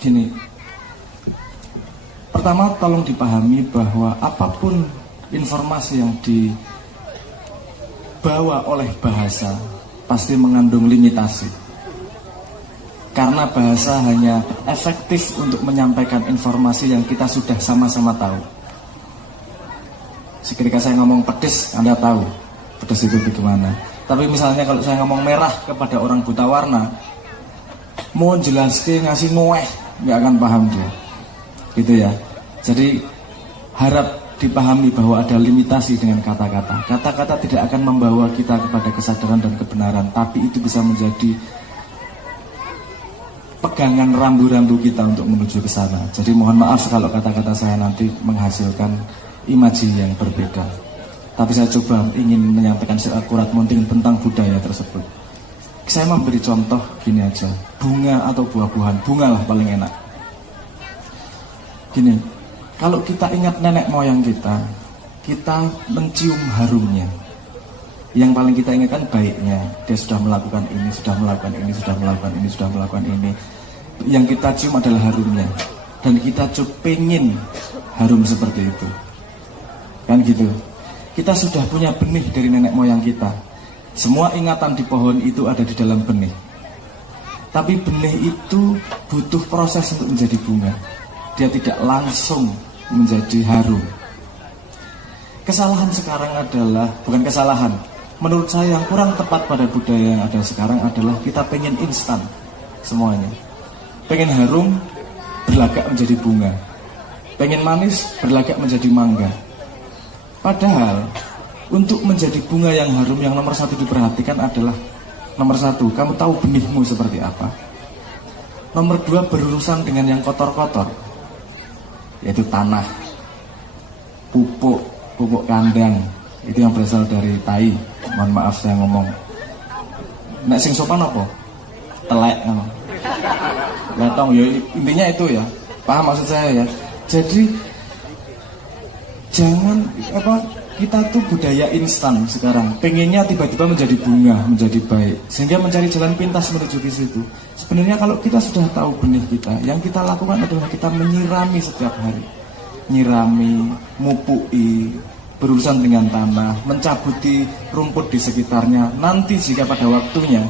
Gini, pertama tolong dipahami bahwa apapun informasi yang dibawa oleh bahasa pasti mengandung limitasi. Karena bahasa hanya efektif untuk menyampaikan informasi yang kita sudah sama-sama tahu. Ketika saya ngomong pedes, Anda tahu pedes itu bagaimana. Tapi misalnya kalau saya ngomong merah kepada orang buta warna, mau jelaskan ngasih ngoeh, nggak akan paham dia, gitu ya. Jadi harap dipahami bahwa ada limitasi dengan kata-kata. Kata-kata tidak akan membawa kita kepada kesadaran dan kebenaran, tapi itu bisa menjadi pegangan rambu-rambu kita untuk menuju ke sana. Jadi mohon maaf kalau kata-kata saya nanti menghasilkan imaji yang berbeda. Tapi saya coba ingin menyampaikan seakurat mungkin tentang budaya tersebut. Saya memberi contoh gini aja, bunga atau buah-buahan, bunga lah paling enak. Gini, kalau kita ingat nenek moyang kita mencium harumnya. Yang paling kita ingatkan baiknya, dia sudah melakukan ini, sudah melakukan ini, sudah melakukan ini, sudah melakukan ini. Yang kita cium adalah harumnya, dan kita pengen harum seperti itu, kan gitu. Kita sudah punya benih dari nenek moyang kita. Semua ingatan di pohon itu ada di dalam benih. Tapi benih itu butuh proses untuk menjadi bunga. Dia tidak langsung menjadi harum. Kesalahan sekarang adalah, bukan kesalahan, menurut saya yang kurang tepat pada budaya yang ada sekarang adalah kita pengen instan semuanya. Pengen harum, berlagak menjadi bunga. Pengen manis, berlagak menjadi mangga. Padahal untuk menjadi bunga yang harum, yang nomor satu diperhatikan adalah nomor satu, kamu tahu benihmu seperti apa. Nomor dua, berurusan dengan yang kotor-kotor, yaitu tanah, pupuk kandang, itu yang berasal dari tai. Mohon maaf saya ngomong. Nek sing sopan apa? Telek. Gatong ya, intinya itu ya. Paham maksud saya ya. Jadi jangan kita tuh budaya instan sekarang, pengennya tiba-tiba menjadi bunga, menjadi baik, sehingga mencari jalan pintas menuju ke situ. Sebenarnya kalau kita sudah tahu benih kita, yang kita lakukan adalah kita menyirami setiap hari, nyirami, mupui, berurusan dengan tanah, mencabuti rumput di sekitarnya. Nanti jika pada waktunya,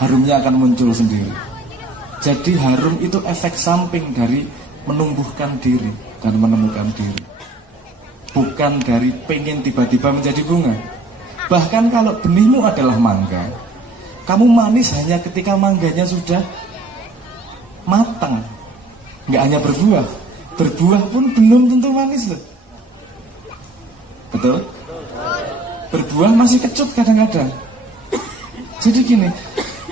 harumnya akan muncul sendiri. Jadi harum itu efek samping dari menumbuhkan diri dan menemukan diri, bukan dari pengen tiba-tiba menjadi bunga. Bahkan kalau benihmu adalah mangga, kamu manis hanya ketika mangganya sudah matang. Nggak hanya berbuah, berbuah pun belum tentu manis loh. Betul? Berbuah masih kecut kadang-kadang. Jadi gini,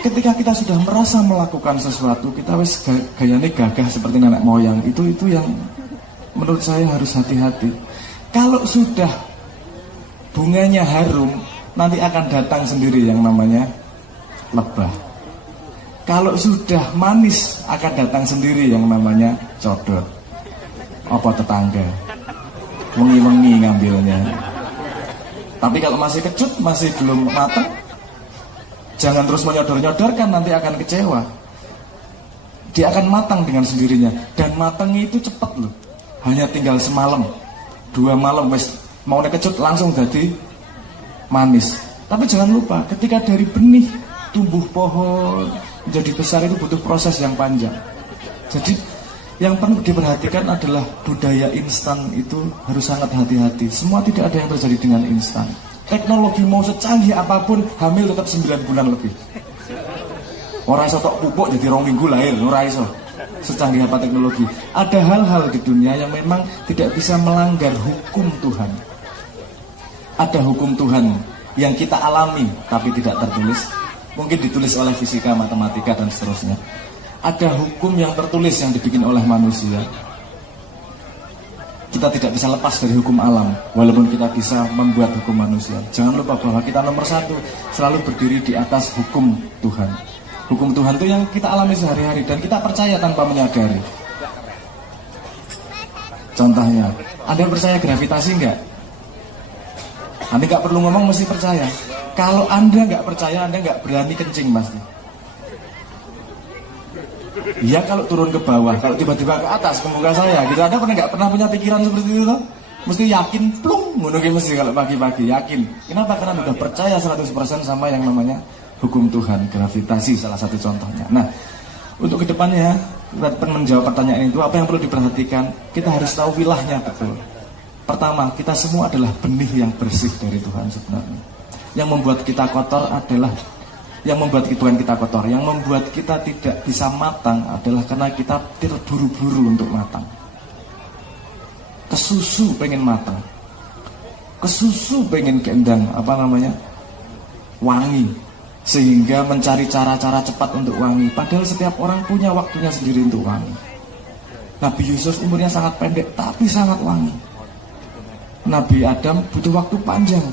ketika kita sudah merasa melakukan sesuatu, kita wis gayanya gagah seperti nenek moyang, itu yang menurut saya harus hati-hati. Kalau sudah bunganya harum, nanti akan datang sendiri yang namanya lebah. Kalau sudah manis, akan datang sendiri yang namanya codot. Apa tetangga wengi-wengi ngambilnya. Tapi kalau masih kecut, masih belum matang, jangan terus menyodor-nyodorkan, nanti akan kecewa. Dia akan matang dengan sendirinya. Dan matangnya itu cepat loh, hanya tinggal semalam, 2 malam wes mau kecut langsung jadi manis. Tapi jangan lupa, ketika dari benih tumbuh pohon menjadi besar itu butuh proses yang panjang. Jadi yang perlu diperhatikan adalah budaya instan itu harus sangat hati-hati. Semua tidak ada yang terjadi dengan instan. Teknologi mau secanggih apapun, hamil tetap 9 bulan lebih. Orang iso tok pupuk jadi 2 minggu lahir, ora iso. Secanggih apa teknologi. Ada hal-hal di dunia yang memang tidak bisa melanggar hukum Tuhan. Ada hukum Tuhan yang kita alami tapi tidak tertulis. Mungkin ditulis oleh fisika, matematika, dan seterusnya. Ada hukum yang tertulis yang dibikin oleh manusia. Kita tidak bisa lepas dari hukum alam, walaupun kita bisa membuat hukum manusia. Jangan lupa bahwa kita nomor satu selalu berdiri di atas hukum Tuhan. Hukum Tuhan itu yang kita alami sehari-hari dan kita percaya tanpa menyadari. Contohnya, Anda percaya gravitasi enggak? Anda nggak perlu ngomong, mesti percaya. Kalau Anda nggak percaya, Anda nggak berani kencing pasti. Iya kalau turun ke bawah, kalau tiba-tiba ke atas ke muka saya gitu. Anda pernah nggak pernah punya pikiran seperti itu toh? Mesti yakin plung ngono mesti kalau pagi-pagi yakin. Kenapa? Karena udah percaya 100% sama yang namanya hukum Tuhan, gravitasi salah satu contohnya. Nah, untuk kedepannya kita menjawab pertanyaan itu, apa yang perlu diperhatikan? Kita harus tahu wilahnya betul. Pertama, kita semua adalah benih yang bersih dari Tuhan sebenarnya. Yang membuat kita kotor adalah bukan kita kotor, yang membuat kita tidak bisa matang adalah karena kita terburu-buru untuk matang. Kesusu pengen matang, kesusu pengen gendang wangi, sehingga mencari cara-cara cepat untuk wangi. Padahal setiap orang punya waktunya sendiri untuk wangi. Nabi Yusuf umurnya sangat pendek tapi sangat wangi. Nabi Adam butuh waktu panjang,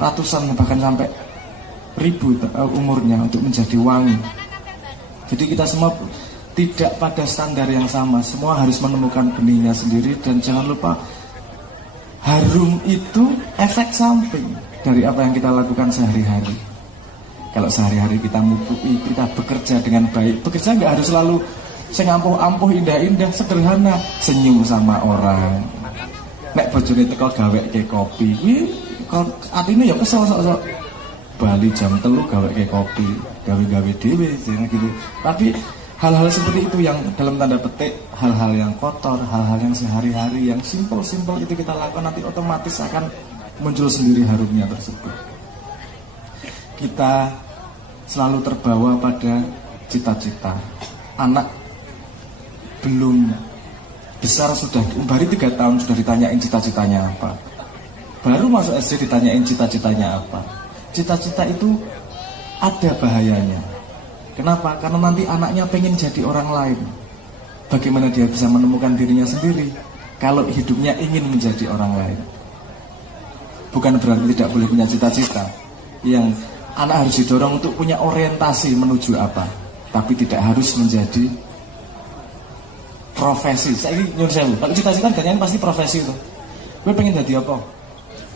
ratusan bahkan sampai ribu umurnya untuk menjadi wangi. Jadi kita semua tidak pada standar yang sama, semua harus menemukan benihnya sendiri. Dan jangan lupa, harum itu efek samping dari apa yang kita lakukan sehari-hari. Kalau sehari-hari kita mupui, kita bekerja dengan baik, bekerja nggak harus selalu sengampuh-ampuh, indah-indah, sederhana, senyum sama orang. Nek bojone teko gawe ke kopi, artinya ya kesel sok-sok Bali jam 3 gawe ke kopi, gawe-gawe dhewe gitu. Tapi hal-hal seperti itu yang dalam tanda petik, hal-hal yang kotor, hal-hal yang sehari-hari, yang simpel-simpel itu kita lakukan, nanti otomatis akan muncul sendiri harumnya tersebut. Kita selalu terbawa pada cita-cita. Anak belum besar sudah, baru 3 tahun sudah ditanyain cita-citanya apa. Baru masuk SD ditanyain cita-citanya apa. Cita-cita itu ada bahayanya. Kenapa? Karena nanti anaknya pengen jadi orang lain. Bagaimana dia bisa menemukan dirinya sendiri kalau hidupnya ingin menjadi orang lain? Bukan berarti tidak boleh punya cita-cita. Yang anak harus didorong untuk punya orientasi menuju apa, tapi tidak harus menjadi profesi. Saya ini nyuruh saya, kalau cita-cita kan pasti profesi itu. Gue pengen jadi apa?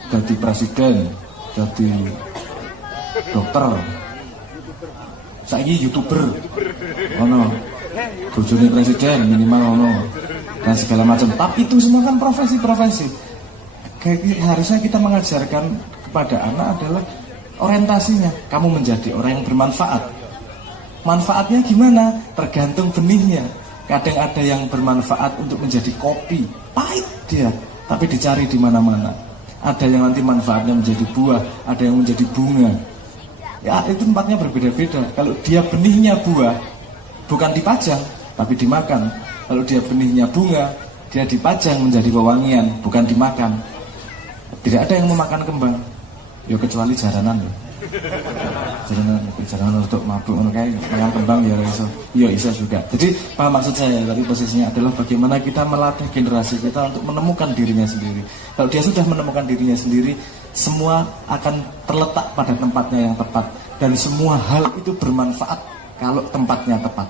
Jadi presiden, jadi dokter, saiki YouTuber, bojone presiden minimal dan segala macam. Tapi itu semua kan profesi-profesi. Harusnya kita mengajarkan kepada anak adalah orientasinya. Kamu menjadi orang yang bermanfaat. Manfaatnya gimana? Tergantung benihnya. Kadang ada yang bermanfaat untuk menjadi kopi, pahit dia, tapi dicari di mana-mana. Ada yang nanti manfaatnya menjadi buah, ada yang menjadi bunga. Ya itu tempatnya berbeda-beda. Kalau dia benihnya buah, bukan dipajang, tapi dimakan. Kalau dia benihnya bunga, dia dipajang menjadi wewangian, bukan dimakan. Tidak ada yang memakan kembang, ya kecuali jaranan ya. Jaranan untuk mabuk, kayak makan kembang ya iso juga. Jadi apa maksud saya? Tapi posisinya adalah bagaimana kita melatih generasi kita untuk menemukan dirinya sendiri. Kalau dia sudah menemukan dirinya sendiri, semua akan terletak pada tempatnya yang tepat, dan semua hal itu bermanfaat kalau tempatnya tepat.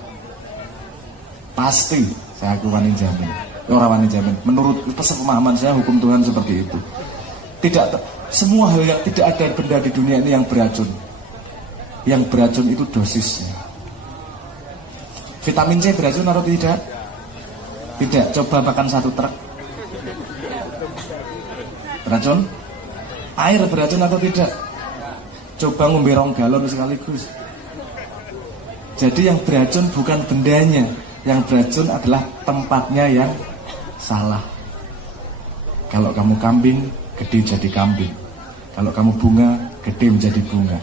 Pasti saya wani jamin. Orang wani jamin. Menurut pemahaman saya, hukum Tuhan seperti itu. Semua hal yang tidak ada benda di dunia ini yang beracun. Yang beracun itu dosisnya. Vitamin C beracun atau tidak? Tidak. Coba makan 1 truk. Beracun? Air beracun atau tidak? Coba ngombe 2 galon sekaligus. Jadi yang beracun bukan bendanya, yang beracun adalah tempatnya yang salah. Kalau kamu kambing, gede jadi kambing. Kalau kamu bunga, gede menjadi bunga.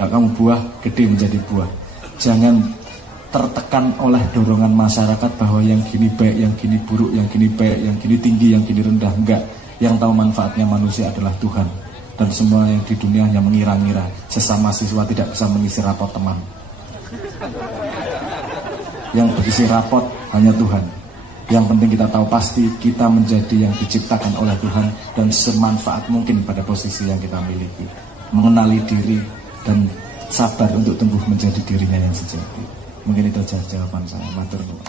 Kalau kamu buah, gede menjadi buah. Jangan tertekan oleh dorongan masyarakat bahwa yang gini baik, yang gini buruk, yang gini baik, yang gini tinggi, yang gini rendah. Enggak. Yang tahu manfaatnya manusia adalah Tuhan. Dan semua yang di dunia hanya mengira-ngira. Sesama siswa tidak bisa mengisi rapot teman. Yang berisi rapot hanya Tuhan. Yang penting kita tahu pasti kita menjadi yang diciptakan oleh Tuhan dan semanfaat mungkin pada posisi yang kita miliki. Mengenali diri dan sabar untuk tumbuh menjadi dirinya yang sejati. Mungkin itu saja jawaban saya. Matur nuwun.